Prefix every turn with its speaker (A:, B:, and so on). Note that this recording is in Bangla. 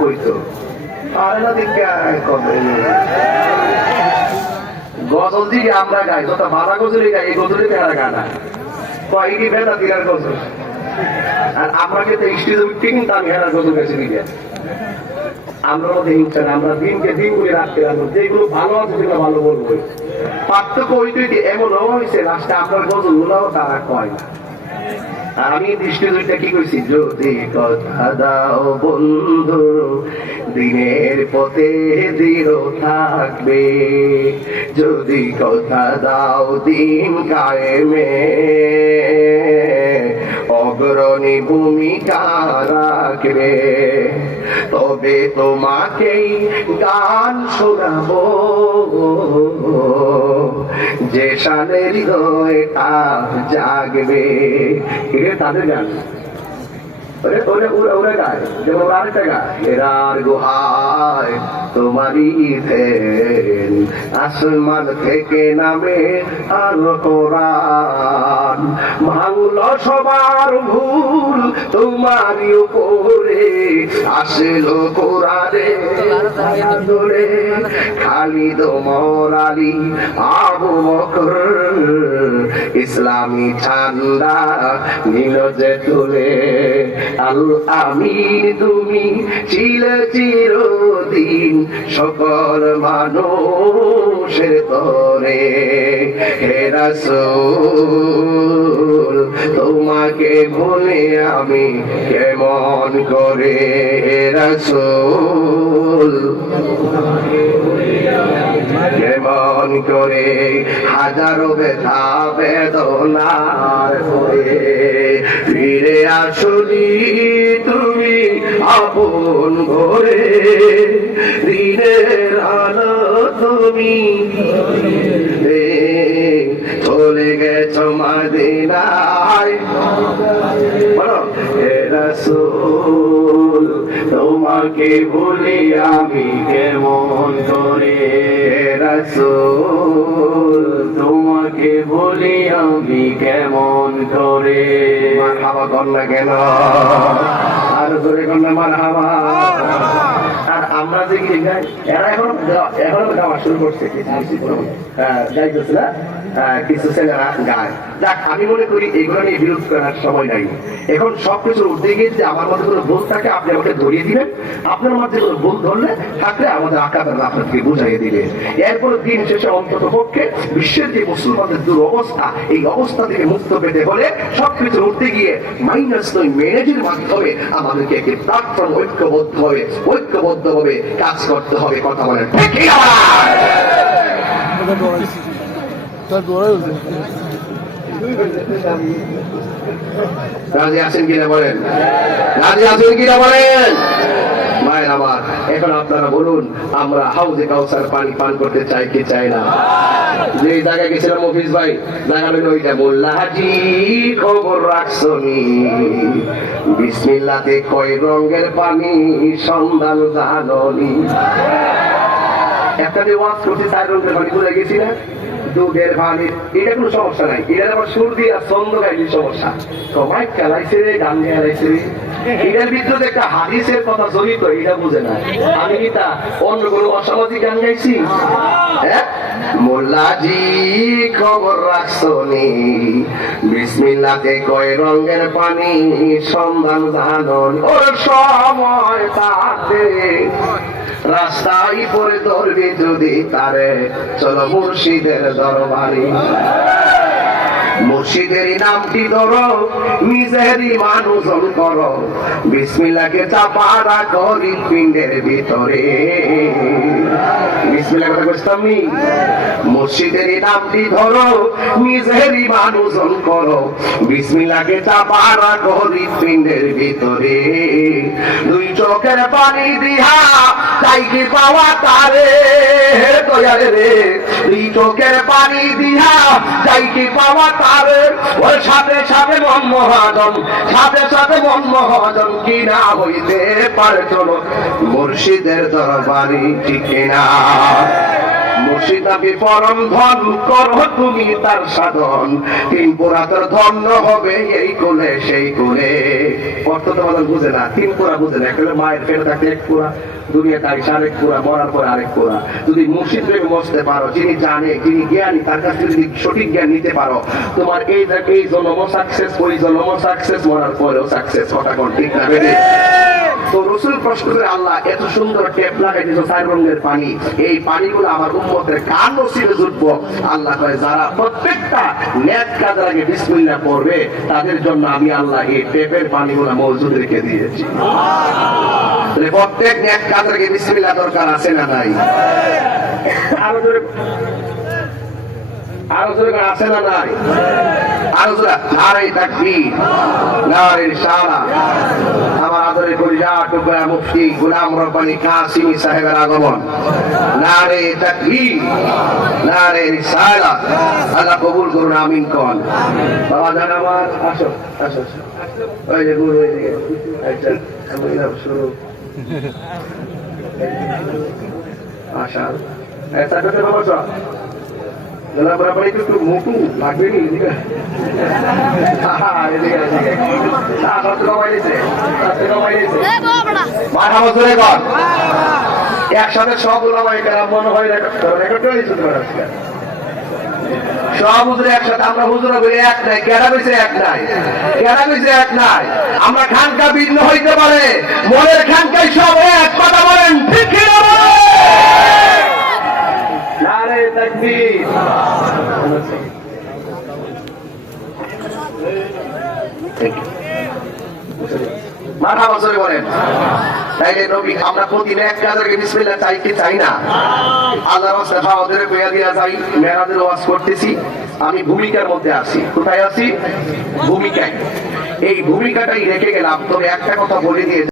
A: কইতো? গজল দিকে আমরা গাই? গজলে গাই, এই গজলে গানা কয়েকটি বেড়া গজল? আর আমরা গজল গেছি। আমরা দিনকে রাখতে যেগুলো ভালো আছে, সেগুলো ভালো বলব। পার্থক্য ওইটাই এমন হয়েছে লাস্টে আপনার গজল গুলাও তারা কয় আমি দৃষ্টি দুইটা কি কইছি? যদি কথা দাও বন্ধু, দিনের পথে দৃঢ় থাকবে। যদি কথা দাও দিন কায়েমে, অগ্রণী ভূমিকা রাখবে। তবে তোমাকেই গান শোনাবো। যে সালের হৃদয় হৃদয়টা জাগবে। তাদের গান? আসমান থেকে নামে আর ভাঙল সবার ভুল তোমারই উপরে, আসল কোরআনে ধরে খালিদ মরালি আবু বকর, ইসলামী ঠান্ডা নীল যে তুলে। আমি তুমি ছিলে চিরদিন সকল মানুষের তরে। হেরাস তোমাকে বলে আমি কেমন করে? হে কেমন করে হাজারো ব্যথা বেদনার পরে ফিরে আসলি তুমি আপন ঘরে। দিনের আলো তুমি চলে গেছ মাদিনায়। বলো, হে রাসূল তোমাকে বলি আমি কেমন করে? রসুল, তোমাকে বলি আমি কেমন করে? মার হাওয়া না কেন? আর ধরে কর মার মারহাবা। আর আমরা যে গাই এরা এখন এখন গাওয়া শুরু করছে। হ্যাঁ, গাইতেছে না। হ্যাঁ, কিছু ছেলেরা গায়। যাক আমি মনে করি এগুলো নিয়ে বিরোধ করার সময় নাই। এখন সবকিছুর উঠতে গিয়ে যে আমার মধ্যে কোনো ভুল থাকে আপনি আমাকে ধরিয়ে দিবেন। আপনার মধ্যে কোনো ভুল ধরলে থাকলে আমাদের আকাদের আপনাকে বুঝাইয়ে দিবে। এরপর দিন শেষে অন্তত পক্ষে বিশ্বের যে মুসলমানদের দুরবস্থা এই অবস্থা থেকে মুক্ত পেতে হলে সবকিছু উঠতে গিয়ে মাইনাস নয় ম্যানেজের মাধ্যমে আমাদেরকে একটি প্ল্যাটফর্ম ঐক্যবদ্ধ হবে ঐক্যবদ্ধ হবে কাজ করতে হবে কথা বলেন। রাজি আছেন কিনা বলেন? রাজি আছেন কিনা বলেন? মায়ের আমার এখন আপনারা বলুন, আমরা হাউজে কাউসার পানি পান করতে চাই কি চাই না? যে জায়গায় গেছিলাম অফিস ভাই হলো ওইটা মোল্লা হাজি খবর রাখছনি বিসমিল্লাতে কয় রঙের পানি, সন্ধান জাননি একটা যে ওয়াজ করতে চার রঙের পানি ভুলে গেছি না? দুধের পানি এটা কোনো সমস্যা নাই। এটা আমার সুর দিয়ে ছন্দ গাইলি সমস্যা? সবাই খেলাইছে রে, গান খেলাইছে রে। এটার ভিতরে একটা হাদিসের কথা জড়িত, এটা বুঝে না আমি কি তা অন্য কোনো অসামাজিক গান গাইছি? হ্যাঁ? মোল্লাজি, খবর রাখছনি বিসমিল্লাতে কয় রঙের পানি, সন্ধান জানন। ওর সময় তাতে। রাস্তায় পরে ধরবি যদি তারে। চলো মুর্শিদের দরবারে। মুর্শিদের নামটি ধরো, নিজেরই মানুষন করো। বিসমিল্লাকে চাপাড়া করি পিণ্ডের ভিতরে। দিহা তাই কি পাওয়া তারে? হে দয়ালে রে, দুই চোখের পানি দিহা যাই কি পাওয়া তারে? ওর সাথে সাথে মহাজন, সাথে সাথে মহাজন হইতে পারে চলো মুর্শিদের দরবারি ঠিক না। মুর্শিদ নবী পরম ধন করো তুমি তার সাধন। ধন্য হবে এই কোলে, সেই কোলে। বুঝে না, তিন বুঝে না। মায়ের এক দুনিয়াতে আইসা আরেক মরার আরেক যদি মুর্শিদ প্রেমে বসতে পারো, যিনি জানে, যিনি জ্ঞানী, তার কাছ যদি সঠিক জ্ঞান নিতে পারো, তোমার এই এই জন্ম সাকসেস ওই জন্ম সাকসেস মরার পরেও সাকসেস কথা কোন ঠিক না? যারা প্রত্যেকটা নেক কাজের আগে বিসমিল্লাহ পড়বে, তাদের জন্য আমি আল্লাহ এই টেপের পানিগুলো মজুদ রেখে দিয়েছি। প্রত্যেক নেক কাজের আগে বিসমিল্লাহ দরকার আছে না নাই? আরও জোরে আছে না নাই? আরও জোরে, নারে তাকবি নারে ইশারা আমার আদরে কলিজা, টুকরা মুফতি, গোলাম রব্বানি কাসিমি সাহেবের আগমন। নারে তাকবি নারে ইশারা আল্লাহ কবুল করুন, আমিন কোন। বাবা জান আমার, আসো আসো ওই যে গুরু, ওই যে একটা শুরু। আশা dalam berapa itu tuh? Mutu. Lagu ini সব ওলামাই কালাম মনে একসাথে আমরা হুজুরা এক নাই কেনা বেছে এক নাই কেনা এক নাই আমরা খানকা ভিন্ন হইতে পারে মনের খানকাই সব এক কথা বলেন ঠিক না তাকবীর। বছরে বলেন। আমরা প্রতিদিন চাই না? ওয়াজ করতেছি। আমি ভূমিকার মধ্যে আছি। কোথায় আছি? ভূমিকায়। এই ভূমিকাটাই রেখে গেলাম। তবে একটা কথা বলে দিয়ে